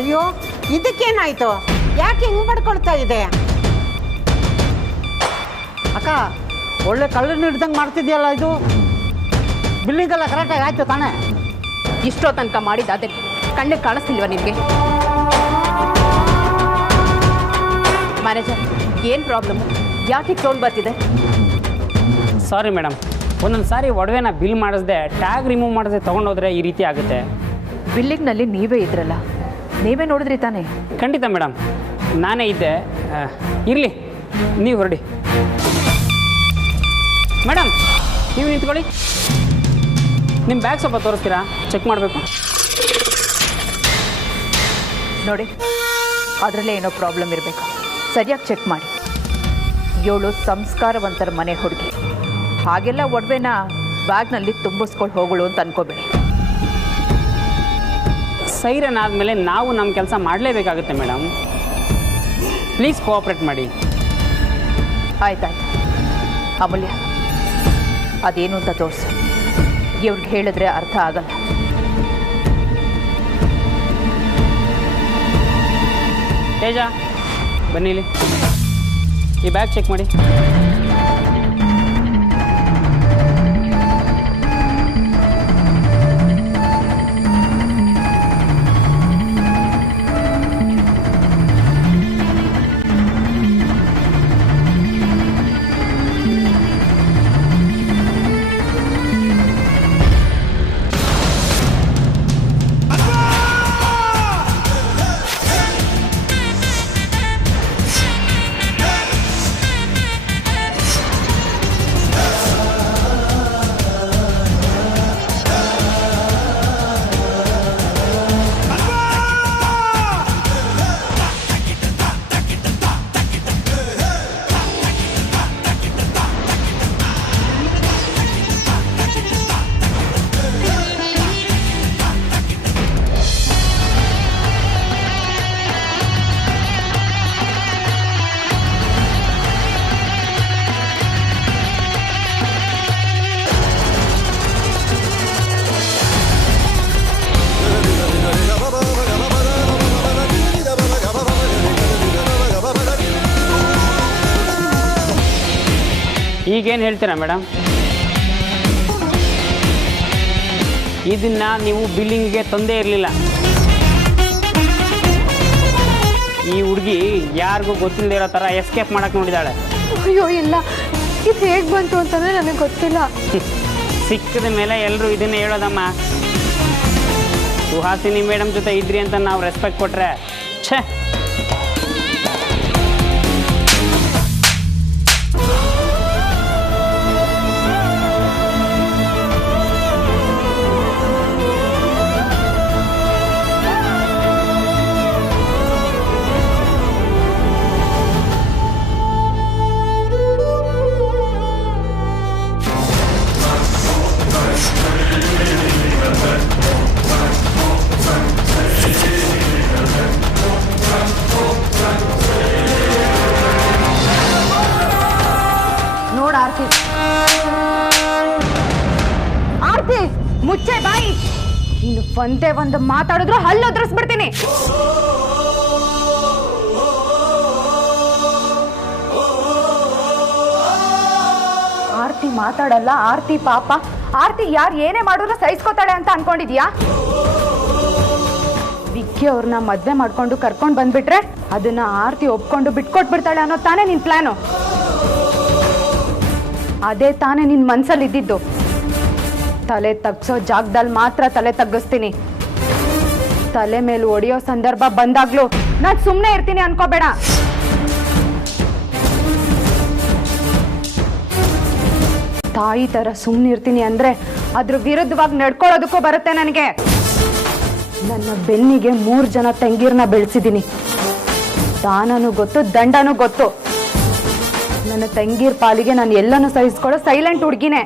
ಅಯ್ಯೋ ಇದಕ್ಕೇನಾಯ್ತು? ಯಾಕೆ ಹಿಂಗ್ ಮಾಡ್ಕೊಳ್ತಾ ಇದೆ? ಅಕ್ಕ ಒಳ್ಳೆ ಕಳ್ಳನ ಹಿಡ್ದಂಗೆ ಮಾಡ್ತಿದ್ಯಲ್ಲ, ಇದು ಬಿಲ್ಲಿಂಗ್ ಎಲ್ಲ ಕರೆಕ್ಟಾಗಿ ಆಯ್ತು ತಾನೇ? ಇಷ್ಟೋ ತನಕ ಮಾಡಿದ್ದಾದ್ರೆ ಕಣ್ಣಿಗೆ ಕಾಣಿಸ್ತಿಲ್ವ ನಿನಗೆ? ಮ್ಯಾನೇಜರ್, ಏನು ಪ್ರಾಬ್ಲಮ್ಮು? ಯಾಕೆ ಸೌಂಡ್ ಬರ್ತಿದೆ? ಸಾರಿ ಮೇಡಮ್, ಒಂದೊಂದು ಸಾರಿ ಒಡವೆನ ಬಿಲ್ ಮಾಡಿಸ್ದೆ ಟ್ಯಾಗ್ ರಿಮೂವ್ ಮಾಡಿದ್ರೆ ತೊಗೊಂಡೋದ್ರೆ ಈ ರೀತಿ ಆಗುತ್ತೆ. ಬಿಲ್ಲಿಂಗ್ನಲ್ಲಿ ನೀವೇ ಇದ್ರಲ್ಲ, ನೀವೇ ನೋಡಿದ್ರಿ ತಾನೇ? ಖಂಡಿತ ಮೇಡಮ್, ನಾನೇ ಇದ್ದೆ. ಇರಲಿ, ನೀವು ಹೊರಡಿ. ಮೇಡಮ್, ನೀವು ನಿಂತ್ಕೊಳ್ಳಿ. ನಿಮ್ಮ ಬ್ಯಾಗ್ ಸ್ವಲ್ಪ ತೋರಿಸ್ತೀರಾ? ಚೆಕ್ ಮಾಡಬೇಕು. ನೋಡಿ, ಅದರಲ್ಲೇ ಏನೋ ಪ್ರಾಬ್ಲಮ್ ಇರಬೇಕು. ಸರಿಯಾಗಿ ಚೆಕ್ ಮಾಡಿ. ಇವಳು ಸಂಸ್ಕಾರವಂತರ ಮನೆ ಹುಡುಗಿ, ಹಾಗೆಲ್ಲ ಒಡವೆನ ಬ್ಯಾಗ್ನಲ್ಲಿ ತುಂಬಿಸ್ಕೊಂಡು ಹೋಗಳು ಅಂತ ಅನ್ಕೋಬೇಡಿ. ಸೈರನ್ ಆದಮೇಲೆ ನಾವು ನಮ್ಮ ಕೆಲಸ ಮಾಡಲೇಬೇಕಾಗುತ್ತೆ ಮೇಡಮ್. ಪ್ಲೀಸ್ ಕೋಆಪ್ರೇಟ್ ಮಾಡಿ. ಆಯ್ತಾಯ್ತು. ಅಮೂಲ್ಯ, ಅದೇನು ಅಂತ ತೋರಿಸು. ಇವ್ರಿಗೆ ಹೇಳಿದ್ರೆ ಅರ್ಥ ಆಗಲ್ಲ. ತೇಜ, ಬನ್ನಿ ಇಲ್ಲಿ. ಈ ಬ್ಯಾಗ್ ಚೆಕ್ ಮಾಡಿ. ಈಗೇನು ಹೇಳ್ತೀರಾ ಮೇಡಮ್? ಇದನ್ನು ನೀವು ಬಿಲ್ಲಿಂಗಿಗೆ ತಂದೇ ಇರಲಿಲ್ಲ. ಈ ಹುಡುಗಿ ಯಾರಿಗೂ ಗೊತ್ತಿಲ್ಲದೆ ಇರೋ ಥರ ಎಸ್ಕೇಪ್ ಮಾಡೋಕ್ಕೆ ನೋಡಿದಾಳೆ. ಅಯ್ಯೋ ಇಲ್ಲ, ಇದು ಹೇಗೆ ಬಂತು ಅಂತಂದರೆ ನನಗೆ ಗೊತ್ತಿಲ್ಲ. ಸಿಕ್ಕಿದ ಮೇಲೆ ಎಲ್ಲರೂ ಇದನ್ನೇ ಹೇಳೋದಮ್ಮ. ಸುಹಾಸಿನಿ ಮೇಡಮ್ ಜೊತೆ ಇದ್ರಿ ಅಂತ ನಾವು ರೆಸ್ಪೆಕ್ಟ್ ಕೊಟ್ಟರೆ, ಛೇ. ಆರ್ತಿ, ಮುಚ್ಚೆ ಬಾಯಿ. ನೀನು ಒಂದೇ ಒಂದು ಮಾತಾಡಿದ್ರು ಹಲ್ಲು ಉದ್ರಿಸ್ಬಿಡ್ತೀನಿ. ಆರ್ತಿ ಮಾತಾಡಲ್ಲ. ಆರ್ತಿ ಪಾಪ. ಆರ್ತಿ ಯಾರು ಏನೇ ಮಾಡಿದ್ರು ಸಹಿಸ್ಕೋತಾಳೆ ಅಂತ ಅನ್ಕೊಂಡಿದ್ಯಾ? ವಿಕ್ಕಿ ಅವ್ರನ್ನ ಮದ್ವೆ ಮಾಡ್ಕೊಂಡು ಕರ್ಕೊಂಡು ಬಂದ್ಬಿಟ್ರೆ ಅದನ್ನ ಆರ್ತಿ ಒಪ್ಕೊಂಡು ಬಿಟ್ಕೊಟ್ಬಿಡ್ತಾಳೆ ಅನ್ನೋ ತಾನೇ ನಿನ್ ಪ್ಲಾನು? ಅದೇ ತಾನೇ ನಿನ್ ಮನ್ಸಲ್ಲಿ ಇದ್ದಿದ್ದು. ತಲೆ ತಗ್ಸೋ ಜಾಗದಲ್ಲಿ ಮಾತ್ರ ತಲೆ ತಗ್ಗಿಸ್ತೀನಿ. ತಲೆ ಮೇಲೆ ಒಡೆಯೋ ಸಂದರ್ಭ ಬಂದಾಗ್ಲೂ ನಾನು ಸುಮ್ಮನೆ ಇರ್ತೀನಿ ಅನ್ಕೋಬೇಡ. ತಾಯಿ ತರ ಸುಮ್ಮನೆ ಇರ್ತೀನಿ ಅಂದ್ರೆ ಅದ್ರ ವಿರುದ್ಧವಾಗಿ ನಡ್ಕೊಳ್ಳೋದಕ್ಕೂ ಬರುತ್ತೆ ನನಗೆ. ನನ್ನ ಬೆನ್ನಿಗೆ 3 ಜನ ತಂಗೀರ್ನ ಬೆಳೆಸಿದ್ದೀನಿ. ದಾನನೂ ಗೊತ್ತು, ದಂಡನೂ ಗೊತ್ತು. ನನ್ನ ತಂಗೀರ್ ಪಾಲಿಗೆ ನಾನು ಎಲ್ಲನೂ ಸಹಿಸ್ಕೊಳ್ಳೋ ಸೈಲೆಂಟ್ ಹುಡುಗಿನೇ.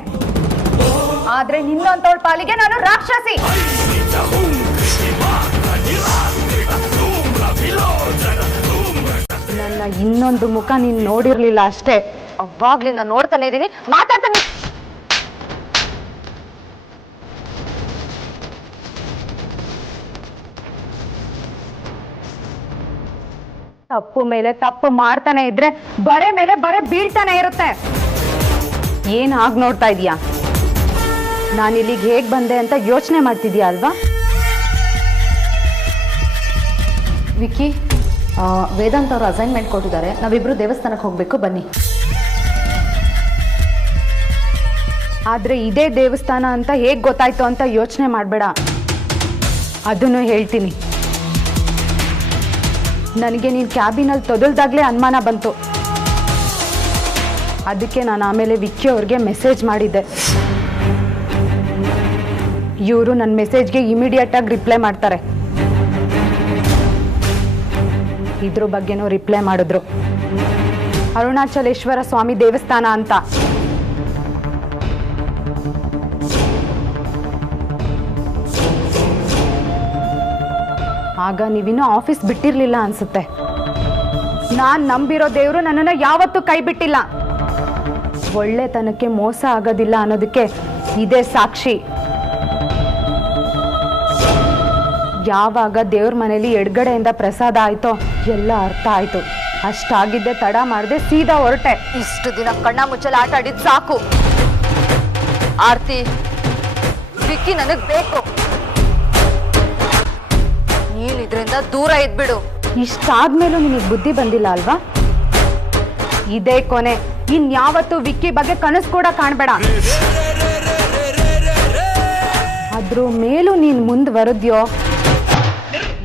ಆದ್ರೆ ನಿನ್ನಂತವಳ ಪಾಲಿಗೆ ನಾನು ರಾಕ್ಷಸಿ. ನನ್ನ ಇನ್ನೊಂದು ಮುಖ ನೀನ್ ನೋಡಿರ್ಲಿಲ್ಲ ಅಷ್ಟೇ. ಅವಾಗ್ಲಿಂದ ನೋಡ್ತಾನೆ ಇದೀನಿ, ಮಾತಾಡ್ತಾನೆ. ತಪ್ಪು ಮೇಲೆ ತಪ್ಪು ಮಾಡ್ತಾನೆ ಇದ್ರೆ ಬರೆ ಮೇಲೆ ಬರೆ ಬೀಳ್ತಾನೆ ಇರುತ್ತೆ. ಏನ್ ಹಾಗೆ ನೋಡ್ತಾ ಇದೀಯಾ? ನಾನು ಇಲ್ಲಿಗೆ ಹೇಗ್ ಬಂದೆ ಅಂತ ಯೋಚನೆ ಮಾಡ್ತಿದ್ಯಾ ಅಲ್ವಾ? ವಿಕ್ಕಿ, ವೇದಾಂತ್ ಅವರು ಅಸೈನ್ಮೆಂಟ್ ಕೊಟ್ಟಿದ್ದಾರೆ, ನಾವಿಬ್ರು ದೇವಸ್ಥಾನಕ್ಕೆ ಹೋಗ್ಬೇಕು, ಬನ್ನಿ. ಆದ್ರೆ ಇದೇ ದೇವಸ್ಥಾನ ಅಂತ ಹೇಗ್ ಗೊತ್ತಾಯ್ತು ಅಂತ ಯೋಚನೆ ಮಾಡಬೇಡ. ಅದನ್ನು ಹೇಳ್ತೀನಿ. ನನಗೆ ನೀನು ಕ್ಯಾಬಿನಲ್ಲಿ ತೊದಲ್ದಾಗ್ಲೇ ಅನುಮಾನ ಬಂತು. ಅದಕ್ಕೆ ನಾನು ಆಮೇಲೆ ವಿಕ್ಕಿ ಅವ್ರಿಗೆ ಮೆಸೇಜ್ ಮಾಡಿದ್ದೆ. ಇವರು ನನ್ನ ಮೆಸೇಜ್ಗೆ ಇಮಿಡಿಯೇಟ್ ಆಗಿ ರಿಪ್ಲೈ ಮಾಡ್ತಾರೆ. ಇದ್ರ ಬಗ್ಗೆನೂ ರಿಪ್ಲೈ ಮಾಡಿದ್ರು. ಅರುಣಾಚಲೇಶ್ವರ ಸ್ವಾಮಿ ದೇವಸ್ಥಾನ ಅಂತ. ಆಗ ನೀವಿನ್ನೂ ಆಫೀಸ್ ಬಿಟ್ಟಿರ್ಲಿಲ್ಲ ಅನ್ಸುತ್ತೆ. ನಾನ್ ನಂಬಿರೋ ದೇವರು ನನ್ನನ್ನು ಯಾವತ್ತೂ ಕೈ ಬಿಟ್ಟಿಲ್ಲ. ಒಳ್ಳೆತನಕ್ಕೆ ಮೋಸ ಆಗೋದಿಲ್ಲ ಅನ್ನೋದಕ್ಕೆ ಇದೇ ಸಾಕ್ಷಿ. ಯಾವಾಗ ದೇವ್ರ ಮನೇಲಿ ಎಡಗಡೆಯಿಂದ ಪ್ರಸಾದ ಆಯ್ತೋ ಎಲ್ಲ ಅರ್ಥ ಆಯ್ತು. ಅಷ್ಟಾಗಿದ್ದೆ ತಡ ಮಾಡದೆ ಸೀದಾ ಹೊರಟೆ. ಇಷ್ಟು ದಿನ ಕಣ್ಣ ಮುಚ್ಚಲು ಆಟ ಆಡಿದ್ ಸಾಕು. ಆರ್ತಿ, ವಿಕ್ಕಿ ನನಗ್ ಬೇಕು. ನೀನ್ ಇದ್ರಿಂದ ದೂರ ಇದ್ಬಿಡು. ಇಷ್ಟಾದ್ಮೇಲೂ ನಿನಗೆ ಬುದ್ಧಿ ಬಂದಿಲ್ಲ ಅಲ್ವಾ? ಇದೇ ಕೊನೆ. ಇನ್ಯಾವತ್ತೂ ವಿಕ್ಕಿ ಬಗ್ಗೆ ಕನಸು ಕೂಡ ಕಾಣಬೇಡ. ಅದ್ರ ಮೇಲೂ ನೀನು ಮುಂದುವರೆದ್ಯೋ,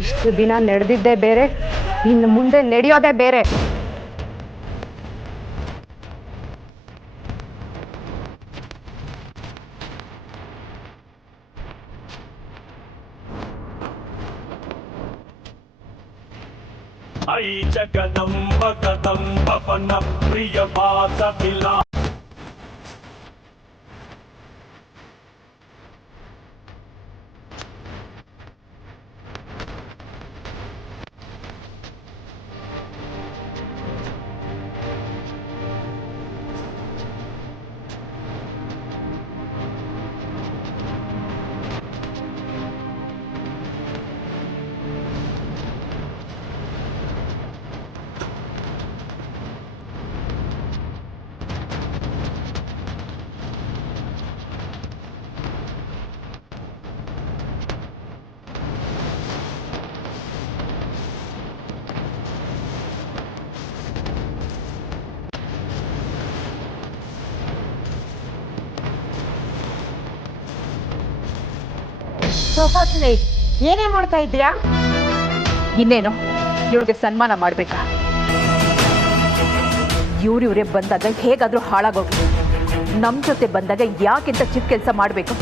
ಇಷ್ಟು ದಿನ ನಡೆದಿದ್ದೇ ಬೇರೆ, ಇನ್ನು ಮುಂದೆ ನಡೆಯೋದೇ ಬೇರೆ. ಐ ಜಗದಂಬ ಕದಂಬ ಪನ ಪ್ರಿಯ ಪಾದ ಬಿಲಾ ಸೋಫಾಸ್ನಿ, ಏನೇ ಮಾಡ್ತಾ ಇದ್ದೀರಾ? ಇನ್ನೇನು ಇವಳಿಗೆ ಸನ್ಮಾನ ಮಾಡ್ಬೇಕಾ? ಇವ್ರೇ ಬಂದಾಗ ಹೇಗಾದ್ರೂ ಹಾಳಾಗೋಗ್ಲಿ. ನಮ್ಮ ಜೊತೆ ಬಂದಾಗ ಯಾಕಿಂತ ಚಿಕ್ಕ ಕೆಲಸ ಮಾಡಬೇಕು?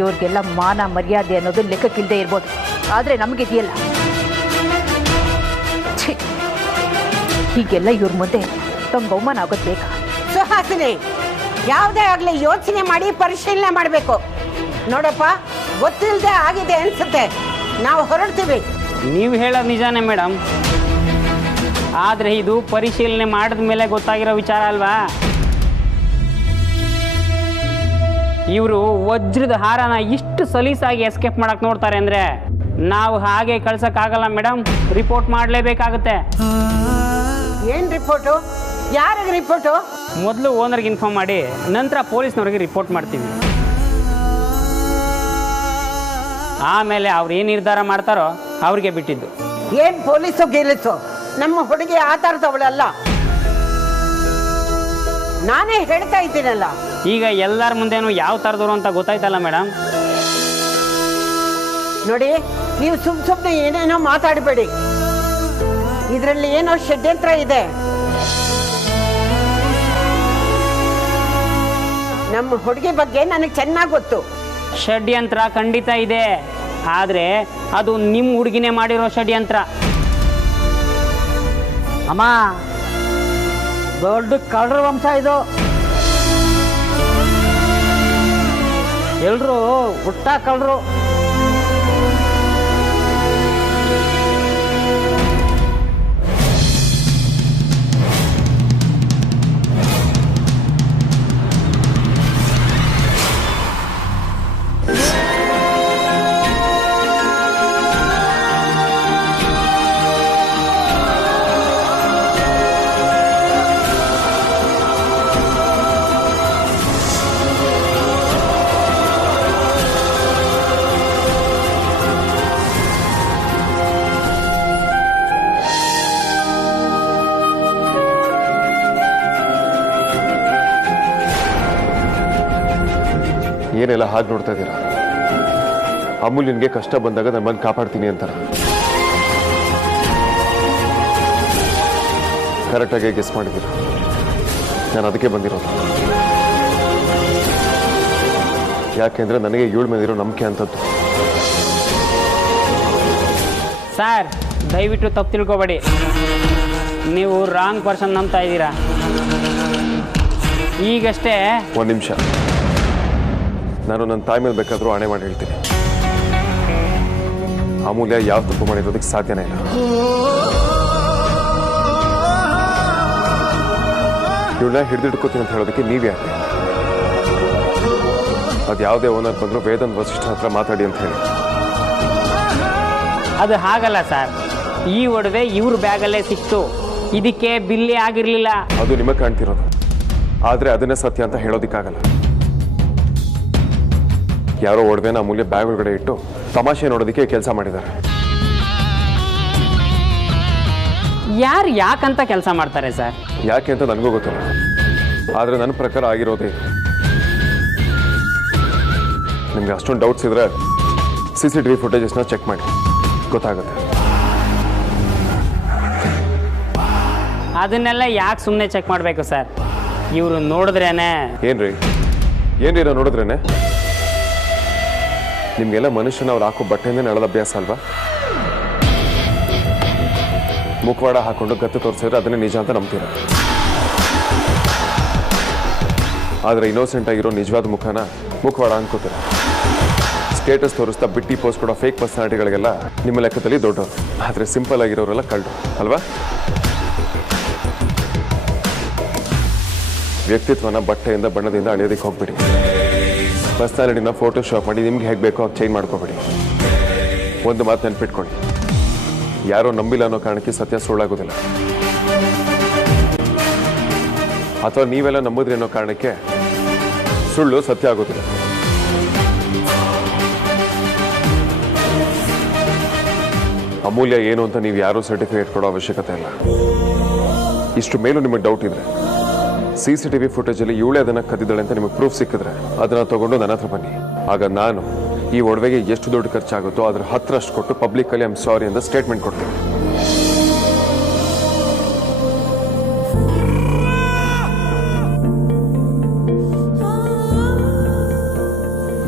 ಇವ್ರಿಗೆಲ್ಲ ಮಾನ ಮರ್ಯಾದೆ ಅನ್ನೋದು ಲೆಕ್ಕಕ್ಕಿಲ್ಲದೆ ಇರ್ಬೋದು, ಆದರೆ ನಮಗಿದೆಯಲ್ಲ, ಹೀಗೆಲ್ಲ ಇವ್ರ ಮುಂದೆ ತಮ್ಗೆ ಅವಮಾನ ಆಗೋದು ಬೇಕಾ? ಸುಹಾಸಿನಿ, ಯಾವುದೇ ಆಗಲಿ ಯೋಚನೆ ಮಾಡಿ ಪರಿಶೀಲನೆ ಮಾಡಬೇಕು. ನೋಡಪ್ಪ, ಗೊತ್ತಿಲ್ಲದೆ ಆಗಿದೆ ಅನ್ಸುತ್ತೆ, ನಾವು ಹೊರಡ್ತೀವಿ. ನೀವು ಹೇಳೋದು ನಿಜಾನೇ ಮೇಡಮ್, ಆದರೆ ಇದು ಪರಿಶೀಲನೆ ಮಾಡಿದ ಮೇಲೆ ಗೊತ್ತಾಗಿರೋ ವಿಚಾರ ಅಲ್ವಾ? ಇವರು ವಜ್ರದ ಹಾರನ ಇಷ್ಟು ಸಲೀಸಾಗಿ ಎಸ್ಕೇಪ್ ಮಾಡಕ್ಕೆ ನೋಡ್ತಾರೆ ಅಂದರೆ ನಾವು ಹಾಗೆ ಕಳ್ಸೋಕ್ಕಾಗಲ್ಲ ಮೇಡಮ್, ರಿಪೋರ್ಟ್ ಮಾಡಲೇಬೇಕಾಗುತ್ತೆ. ಏನು ರಿಪೋರ್ಟು? ಯಾರಿಗೆ ರಿಪೋರ್ಟು? ಮೊದಲು ಓನರ್ಗೆ ಇನ್ಫಾರ್ಮ್ ಮಾಡಿ ನಂತರ ಪೊಲೀಸ್ನವ್ರಿಗೆ ರಿಪೋರ್ಟ್ ಮಾಡ್ತೀವಿ. ಆಮೇಲೆ ಅವ್ರು ಏನು ನಿರ್ಧಾರ ಮಾಡ್ತಾರೋ ಅವ್ರಿಗೆ ಬಿಟ್ಟಿದ್ದು. ಏನು ಪೊಲೀಸು ಗೀಲಿಸು? ನಮ್ಮ ಹುಡುಗಿ ಆ ಥರದವಳಲ್ಲ. ನಾನೇ ಹೇಳ್ತಾ ಇದ್ದೀನಲ್ಲ. ಈಗ ಎಲ್ಲರ ಮುಂದೆನೂ ಯಾವ ಥರದವರು ಅಂತ ಗೊತ್ತಾಯ್ತಲ್ಲ ಮೇಡಮ್. ನೋಡಿ, ನೀವು ಸುಮ್ಮನೆ ಏನೇನೋ ಮಾತಾಡಬೇಡಿ. ಇದರಲ್ಲಿ ಏನೋ ಷಡ್ಯಂತ್ರ ಇದೆ. ನಮ್ಮ ಹುಡುಗಿ ಬಗ್ಗೆ ನನಗೆ ಚೆನ್ನಾಗಿ ಗೊತ್ತು. ಷಡ್ಯಂತ್ರ ಖಂಡಿತ ಇದೆ, ಆದರೆ ಅದು ನಿಮ್ಮ ಹುಡುಗಿನೇ ಮಾಡಿರೋ ಷಡ್ಯಂತ್ರ. ಅಮ್ಮ, ದೊಡ್ಡ ಕಳ್ಳರ ವಂಶ ಇದು. ಎಲ್ರು ಹುಟ್ಟ ಕಳ್ಳರು. ಏನೆಲ್ಲ ಹಾಗೆ ನೋಡ್ತಾ ಇದ್ದೀರಾ? ಅಮೂಲ್ಯನ್ಗೆ ಕಷ್ಟ ಬಂದಾಗ ನಾನು ಬಂದು ಕಾಪಾಡ್ತೀನಿ ಅಂತಾರ. ಕರೆಕ್ಟಾಗಿ ಗೆಸ್ ಮಾಡಿದ್ದೀರ. ನಾನು ಅದಕ್ಕೆ ಬಂದಿರೋದು. ಯಾಕೆಂದ್ರೆ ನನಗೆ ಇವಳ ಮೇಲಿರೋ ನಂಬಿಕೆ ಅಂತದ್ದು. ಸರ್ ದಯವಿಟ್ಟು ತಪ್ಪು ತಿಳ್ಕೊಬೇಡಿ, ನೀವು ರಾಂಗ್ ಪರ್ಸನ್ ನಂಬ್ತಾ ಇದ್ದೀರಾ. ಈಗಷ್ಟೇ ಒಂದು ನಿಮಿಷ, ನಾನು ನನ್ನ ತಾಯಿ ಮೇಲೆ ಬೇಕಾದರೂ ಆಣೆ ಮಾಡಿ ಹೇಳ್ತೀನಿ, ಅಮೂಲ್ಯ ಯಾವ ತಪ್ಪು ಮಾಡಿರೋದಕ್ಕೆ ಸಾಧ್ಯನೇ ಇಲ್ಲ. ಇವಳನ್ನ ಹಿಡಿದಿಟ್ಕೋತೀನಿ ಅಂತ ಹೇಳೋದಕ್ಕೆ ನೀವು ಯಾಕೆ? ಅದು ಯಾವುದೇ ಓನರ್ ಬಂದರೂ ವೇದನ್ ವಸಿಷ್ಠ ಹತ್ರ ಮಾತಾಡಿ ಅಂತ ಹೇಳಿ. ಅದು ಹಾಗಲ್ಲ ಸರ್, ಈ ಒಡವೆ ಇವ್ರ ಬ್ಯಾಗಲ್ಲೇ ಸಿಕ್ತು, ಇದಕ್ಕೆ ಬಿಲ್ಲೇ ಆಗಿರಲಿಲ್ಲ. ಅದು ನಿಮಗೆ ಕಾಣ್ತಿರೋದು, ಆದರೆ ಅದನ್ನೇ ಸತ್ಯ ಅಂತ ಹೇಳೋದಕ್ಕಾಗಲ್ಲ. ಯಾರೋ ಒಡವೆನ ಅಮೂಲ್ಯ ಬ್ಯಾಗ್ ಒಳಗಡೆ ಇಟ್ಟು ತಮಾಷೆ ನೋಡೋದಕ್ಕೆ ಕೆಲಸ ಮಾಡಿದ್ದಾರೆ. ಯಾರು ಯಾಕಂತ ಕೆಲಸ ಮಾಡ್ತಾರೆ ಸರ್? ಯಾಕೆ ಅಂತ ನನಗೂ ಗೊತ್ತಿಲ್ಲ, ಆದರೆ ನನ್ನ ಪ್ರಕಾರ ಆಗಿರೋದೇ. ನಿಮ್ಗೆ ಅಷ್ಟೊಂದು ಡೌಟ್ಸ್ ಇದ್ರೆ CCTV ಫುಟೇಜಸ್ನ ಚೆಕ್ ಮಾಡಿ, ಗೊತ್ತಾಗುತ್ತೆ. ಅದನ್ನೆಲ್ಲ ಯಾಕೆ ಸುಮ್ಮನೆ ಚೆಕ್ ಮಾಡಬೇಕು ಸರ್? ಇವರು ನೋಡಿದ್ರೇನೆ. ಏನ್ರಿ ನಾವು ನೋಡಿದ್ರೇನೆ? ನಿಮ್ಗೆಲ್ಲ ಮನುಷ್ಯನ ಅವ್ರು ಹಾಕೋ ಬಟ್ಟೆಯಿಂದ ನಡೆದ ಅಭ್ಯಾಸ ಅಲ್ವಾ? ಮುಖವಾಡ ಹಾಕೊಂಡು ಗತ್ತು ತೋರಿಸಿದ್ರೆ ಅದನ್ನೇ ನಿಜ ಅಂತ ನಂಬ್ತೀರ. ಆದರೆ ಇನ್ನೋಸೆಂಟ್ ಆಗಿರೋ ನಿಜವಾದ ಮುಖವಾಡ ಅನ್ಕೋತೀರ. ಸ್ಟೇಟಸ್ ತೋರಿಸ್ತಾ ಬಿಟ್ಟಿ ಪೋಸ್ಟ್ ಕೊಡೋ ಫೇಕ್ ಪರ್ಸನಾಲಿಟಿಗಳಿಗೆಲ್ಲ ನಿಮ್ಮ ಲೆಕ್ಕದಲ್ಲಿ ದೊಡ್ಡವರು, ಆದರೆ ಸಿಂಪಲ್ ಆಗಿರೋರೆಲ್ಲ ಕಳ್ಳು ಅಲ್ವಾ? ವ್ಯಕ್ತಿತ್ವನ ಬಟ್ಟೆಯಿಂದ ಬಣ್ಣದಿಂದ ಅಳಿಯೋದಕ್ಕೆ ಹೋಗ್ಬಿಡಿ. ಪರ್ಸನಾಲಿಟಿನ ಫೋಟೋಶಾಪ್ ಮಾಡಿ ನಿಮ್ಗೆ ಹೇಗೆ ಬೇಕೋ ಅದು ಚೇಂಜ್ ಮಾಡ್ಕೋಬೇಡಿ. ಒಂದು ಮಾತು ನೆನ್ಪಿಟ್ಕೊಳ್ಳಿ, ಯಾರೋ ನಂಬಿಲ್ಲ ಅನ್ನೋ ಕಾರಣಕ್ಕೆ ಸತ್ಯ ಸುಳ್ಳಾಗೋದಿಲ್ಲ. ಅಥವಾ ನೀವೆಲ್ಲ ನಂಬಿದ್ರಿ ಅನ್ನೋ ಕಾರಣಕ್ಕೆ ಸುಳ್ಳು ಸತ್ಯ ಆಗೋದಿಲ್ಲ. ಅಮೂಲ್ಯ ಏನು ಅಂತ ನೀವು ಯಾರೂ ಸರ್ಟಿಫಿಕೇಟ್ ಕೊಡೋ ಅವಶ್ಯಕತೆ ಇಲ್ಲ. ಇಷ್ಟು ಮೇಲೂ ನಿಮಗೆ ಡೌಟ್ ಇದ್ರೆ CCTV ಫುಟೇಜಲ್ಲಿ ಇವಳೇ ಅದನ್ನು ಕದ್ದಿದ್ದಾಳೆ ಅಂತ ನಿಮಗೆ ಪ್ರೂಫ್ ಸಿಕ್ಕಿದ್ರೆ ಅದನ್ನು ತಗೊಂಡು ನನ್ನ ಹತ್ರ ಬನ್ನಿ. ಆಗ ನಾನು ಈ ಒಡವೆಗೆ ಎಷ್ಟು ದೊಡ್ಡ ಖರ್ಚಾಗುತ್ತೋ ಅದ್ರ 10ರಷ್ಟು ಕೊಟ್ಟು ಪಬ್ಲಿಕಲ್ಲಿ ಐ ಆಮ್ ಸಾರಿ ಅಂತ ಸ್ಟೇಟ್ಮೆಂಟ್ ಕೊಡ್ತೀನಿ.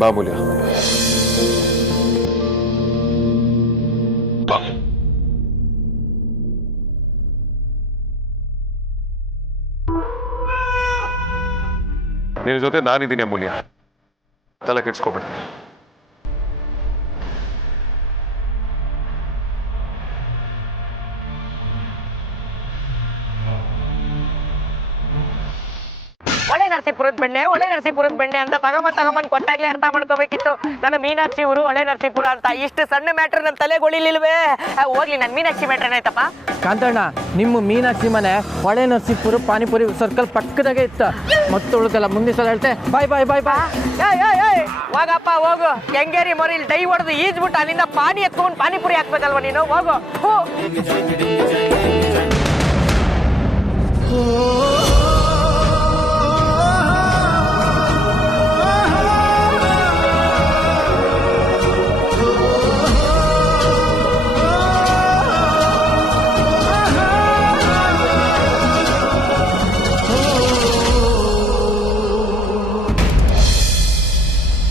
ಮಾಮೂಲ್ಯ ನಿನ್ನ ಜೊತೆ ನಾನಿದ್ದೀನಿ ಅಮೂಲ್ಯ, ತಲೆ ಕೆಡ್ಸ್ಕೊಬೇಡ. ಒಳ್ಳೆ ನರಸೀಪುರದ ಬೆಣ್ಣೆ ಅಂತ ತಗೊಂಬಂದ್ ಕೊಟ್ಟಾಗ್ಲೇ ಅರ್ಥ ಮಾಡ್ಕೋಬೇಕಿತ್ತು. ನನ್ನ ಮೀನಾಕ್ಷಿ ಊರು ಒಳ್ಳೆ ನರಸೀಪುರ ಅಂತ. ಇಷ್ಟು ಸಣ್ಣ ಮ್ಯಾಟ್ರ್ ನನ್ನ ತಲೆಗೊಳಿಲಿಲ್ವೇ? ಹೋಗ್ಲಿ, ನನ್ನ ಮೀನಾಕ್ಷಿ ಮ್ಯಾಟ್ರ್ ಏನಾಯ್ತಪ್ಪ? ಕಾಂತಣ್ಣ, ನಿಮ್ಮ ಮೀನಾಕ್ಷಿ ಮನೆ ಹೊಳೆ ನರಸೀಪುರ ಪಾನಿಪುರಿ ಸರ್ಕಲ್ ಪಕ್ಕದಾಗೆ ಇತ್ತ. ಮತ್ತೆ ಉಳ್ಕಲ್ಲ, ಮುಂದಿನ ಸಲ ಹೇಳ್ತೆ. ಬಾಯ್ ಬಾಯ್ ಬಾಯ್ ಬಾಯ್. ಹೋಗಪ್ಪ ಹೋಗು. ಕೆಂಗೇರಿ ಮೊರಿಲ್ ಡೈ ಹೊಡೆದು ಈಜ್ಬಿಟ್ಟು ಅಲ್ಲಿಂದ ಪಾನಿ ಎತ್ಕೊಂಡು ಪಾನಿಪುರಿ ಹಾಕ್ಬೇಕಲ್ವ ನೀನು? ಹೋಗು.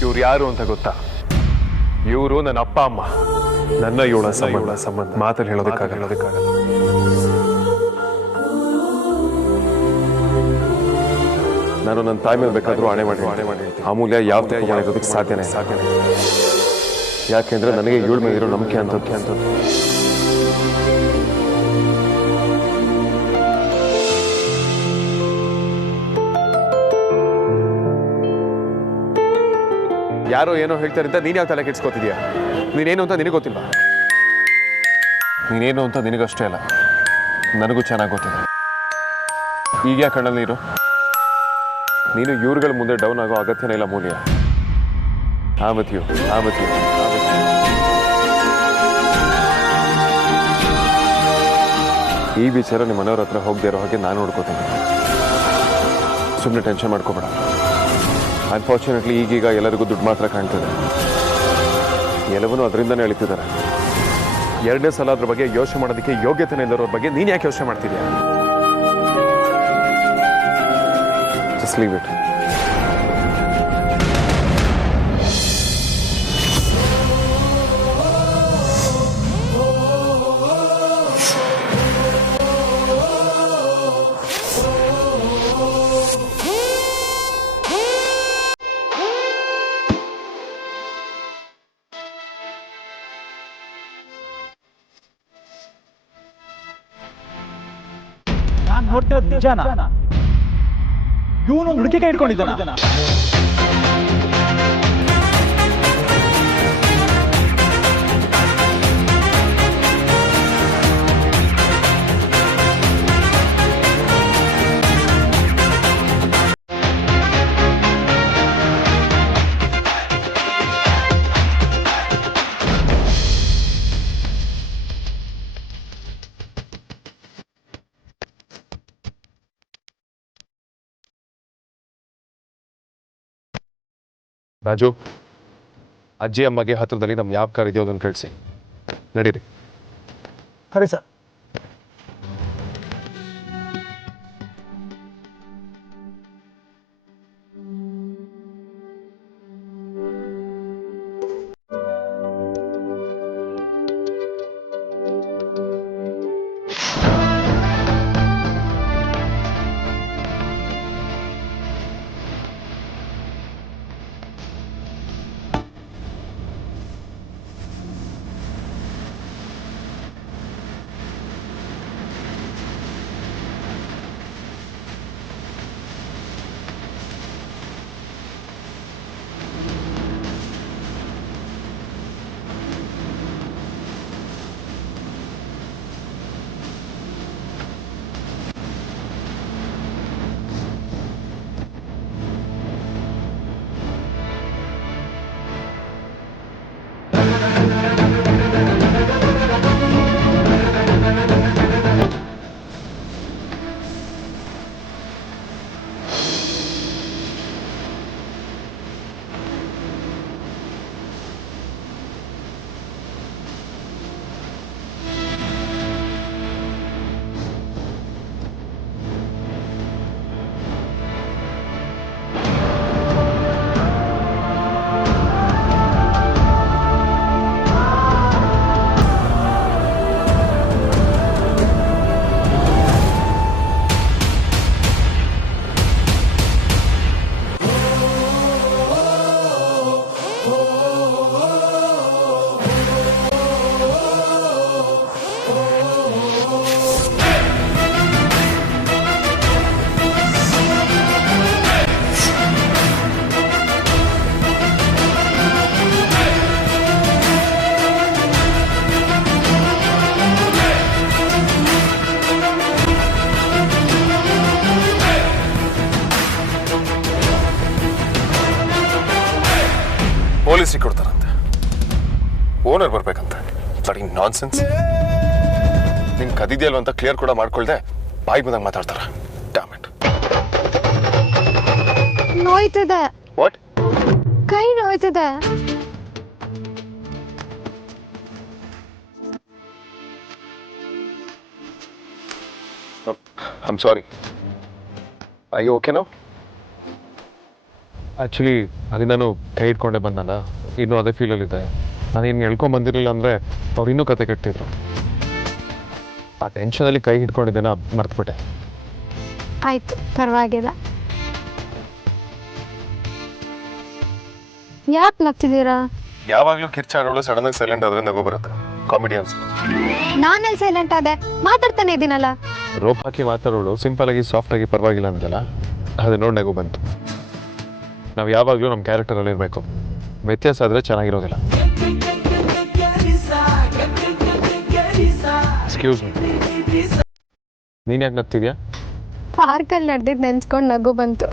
ಇವ್ರು ಯಾರು ಅಂತ ಗೊತ್ತಾ? ಇವರು ನನ್ನ ಅಪ್ಪ ಅಮ್ಮ. ನನ್ನ ಇವಳ ಸಂಬಂಧ ಮಾತಲ್ಲಿ ಹೇಳೋದಕ್ಕಾಗಲ್ಲ. ನಾನು ನನ್ನ ತಾಯಿ ಮೇಲೆ ಬೇಕಾದ್ರೂ ಆಣೆ ಮಾಡಿ ಅಮೂಲ್ಯ ಯಾವ ತಪ್ಪು ಮಾಡಿರೋದಕ್ಕೆ ಸಾಧ್ಯನೇ. ಯಾಕೆಂದ್ರೆ ನನಗೆ ಇವಳ ಮೇಲೆ ಇರೋ ನಂಬಿಕೆ ಅಂತದ್ದು. ಯಾರೋ ಏನೋ ಹೇಳ್ತಾರೆ ಅಂತ ನೀನು ಯಾವ ತಲೆ ಕೆಡ್ಸ್ಕೊತಿದ್ಯಾ? ನೀನೇನು ಅಂತ ನಿನಗೆ ಗೊತ್ತಿಲ್ವಾ? ನೀನೇನು ಅಂತ ನಿನಗಷ್ಟೇ ಅಲ್ಲ, ನನಗೂ ಚೆನ್ನಾಗಿ ಗೊತ್ತಿಲ್ಲ. ಈಗ ಯಾಕೆ ಕಣ್ಣಲ್ಲಿ ನೀರು? ನೀನು ಇವ್ರುಗಳ ಮುಂದೆ ಡೌನ್ ಆಗೋ ಅಗತ್ಯನೇ ಇಲ್ಲ ಅಮೂಲ್ಯ. ಆಮತಿಯು ಈ ವಿಚಾರ ನಿಮ್ಮ ಮನೆಯವ್ರ ಹತ್ರ ಹೋಗದೆ ಇರೋ ಹಾಗೆ ನಾನು ನೋಡ್ಕೋತೀನಿ. ಸುಮ್ಮನೆ ಟೆನ್ಷನ್ ಮಾಡ್ಕೋಬೇಡ. ಅನ್ಫಾರ್ಚುನೇಟ್ಲಿ ಈಗೀಗ ಎಲ್ಲರಿಗೂ ದುಡ್ಡು ಮಾತ್ರ ಕಾಣ್ತದೆ, ಎಲ್ಲವನ್ನೂ ಅದರಿಂದನೇ ಎಳಿತಿದ್ದಾರೆ. ಎರಡನೇ ಸಲ ಅದ್ರ ಬಗ್ಗೆ ಯೋಚನೆ ಮಾಡೋದಕ್ಕೆ ಯೋಗ್ಯತೆನೇ ಇಲ್ಲರೋರ ಬಗ್ಗೆ ನೀನು ಯಾಕೆ ಯೋಚನೆ ಮಾಡ್ತಿದ್ಯಾ? Just leave it. ನಾನು ನೋಡ್ತಿರೋದು ನಿಜಾನ? ಇವನು ಹುಡುಕಿ ಕೈ ಇಟ್ಕೊಂಡಿದ್ದಾನ? ರಾಜು, ಅಜ್ಜಿ ಅಮ್ಮಗೆ ಹತ್ರದಲ್ಲಿ ನಮ್ಮ ಯಾವ ಕಾರ್ ಇದೆಯೋ ಅದನ್ನು ಕಳಿಸಿ. ನಡೀರಿ. ಸರಿ ಸರ್. ಪೊಲೀಸಿಗೆ ಕೊಡ್ತಾರಂತೆ, ಓನರ್ ಬರ್ಬೇಕಂತ. ಬಟ್ ಹಿಂಗ್ ನಾನ್ ಸೆನ್ಸ್. ನಿನ್ ಕದಿದೆಯಲ್ವ ಅಂತ ಕ್ಲಿಯರ್ ಕೂಡ ಮಾಡ್ಕೊಳ್ದೆ ಬಾಯಿ ಬಂದಾಗ ಮಾತಾಡ್ತಾರ. Damn it. ನೋಯ್ತದೆ. ವಾಟ್? ಕೈ ನೋಯ್ತದೆ. I'm sorry. I okay no? Actually ಅಲ್ಲಿ ನಾನು ಕೈ ಇಟ್ಕೊಂಡೆ ಬಂದಲ್ಲ, ಇನ್ನೂ ಅದೇ ಫೀಲಲ್ಲಿದ್ದೆ. ನಾನು ಇನ್ನು ಹೇಳ್ಕೊಂಡು ಬಂದಿರಲಿಲ್ಲ ಅಂದರೆ ಅವ್ರು ಇನ್ನೂ ಕತೆ ಕಟ್ತಿದ್ರು. ಆ ಟೆನ್ಷನಲ್ಲಿ ಕೈ ಹಿಡ್ಕೊಂಡಿದ್ದೇನ ಮರ್ತ್ಬಿಟ್ಟೆ. ಆಯ್ತು, ಪರವಾಗಿಲ್ಲ. ಯಾಕೆ ನಗ್ತಿದ್ದೀರಾ? ಯಾವಾಗಲೂ ಕಿರ್ಚಾಡೋಳು ಸಡನ್ ಆಗಿ ಸೈಲೆಂಟ್ ಆದ್ರೆ ನಗು ಬರುತ್ತೆ. ಕಾಮಿಡಿ ಅನ್ಸುತ್ತೆ. ನಾನೆಲ್ಲಿ ಸೈಲೆಂಟ್ ಆದೆ? ಮಾತಾಡ್ತಾನೆ ಇದ್ದೀನಲ್ಲ. ರೋಪ್ ಹಾಕಿ ಮಾತಾಡೋಳು ಸಿಂಪಲ್ ಆಗಿ ಸಾಫ್ಟ್ ಆಗಿ ಪರವಾಗಿಲ್ಲ ಅಂತಲ್ಲ, ಅದು ನೋಡಿ ನಗು ಬಂತು. ನಾವು ಯಾವಾಗಲೂ ನಮ್ಮ ಕ್ಯಾರೆಕ್ಟರಲ್ಲಿ ಇರಬೇಕು. ವ್ಯತ್ಯಾಸ ಆದರೆ ಚೆನ್ನಾಗಿರೋದಿಲ್ಲ. ಎಕ್ಸ್ಕ್ಯೂಸ್ ಮೀ, ನೀನು ಯಾಕೆ ನಗ್ತಿದ್ಯಾ? ಪಾರ್ಕಲ್ಲಿ ನಡೆದಿದ್ದು ನೆನ್ಸ್ಕೊಂಡು ನಗು ಬಂತು.